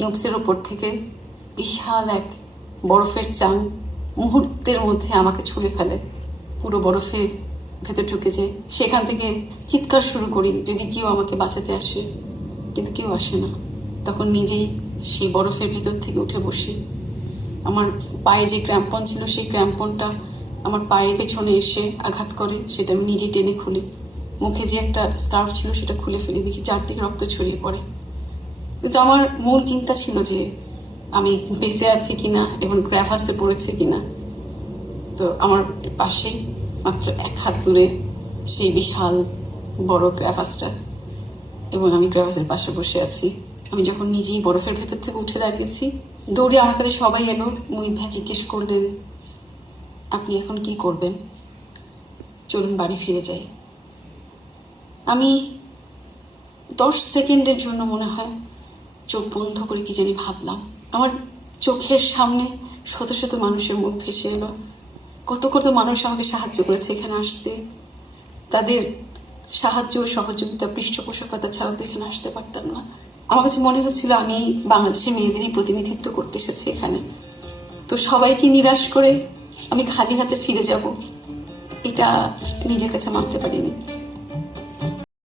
নোবসের ওপর থেকে বিশাল এক বরফের চাং মুহূর্তের মধ্যে আমাকে ছুঁড়ে ফেলে, পুরো বরফের ভেতর ঢুকে যায়। সেখান থেকে চিৎকার শুরু করি যদি কেউ আমাকে বাঁচাতে আসে, কিন্তু কেউ আসে না। তখন নিজেই সেই বরফের ভেতর থেকে উঠে বসি। আমার পায়ে যে ক্র্যাম্পন ছিল সেই ক্র্যাম্পনটা আমার পায়ের পেছনে এসে আঘাত করে, সেটা আমি নিজেই টেনে খুলি। মুখে যে একটা স্কার্ফ ছিল সেটা খুলে ফেলি, দেখি চারদিকে রক্ত ছড়িয়ে পড়ে। কিন্তু আমার মূল চিন্তা ছিল যে আমি বেঁচে আছি কিনা এবং ক্র্যাভাসে পড়েছে কিনা। তো আমার পাশে মাত্র 1 হাত দূরে সেই বিশাল বড় ক্র্যাভাসটা, এবং আমি ক্র্যাভাসের পাশে বসে আছি। আমি যখন নিজেই বরফের ভেতর থেকে উঠে দাঁড়িয়েছি, দৌড়ে আমার কাছে সবাই এলো। মুহিত ভাই জিজ্ঞেস করলেন, আপনি এখন কি করবেন? চলুন বাড়ি ফিরে যাই। আমি 10 সেকেন্ডের জন্য মনে হয় চোখ বন্ধ করে কি জানি ভাবলাম। আমার চোখের সামনে শত শত মানুষের মুখ ভেসে এলো। কত কত মানুষ আমাকে সাহায্য করেছে এখানে আসতে। তাদের সাহায্য ও সহযোগিতা, পৃষ্ঠপোষকতা ছাড়া তো এখানে আসতে পারতাম না। আমার কাছে মনে হচ্ছিল আমি বাংলাদেশের মেয়েদেরই প্রতিনিধিত্ব করতে এসেছি এখানে। তো সবাইকে নিরাশ করে আমি খালি হাতে ফিরে যাব, এটা নিজের কাছে মানতে পারিনি।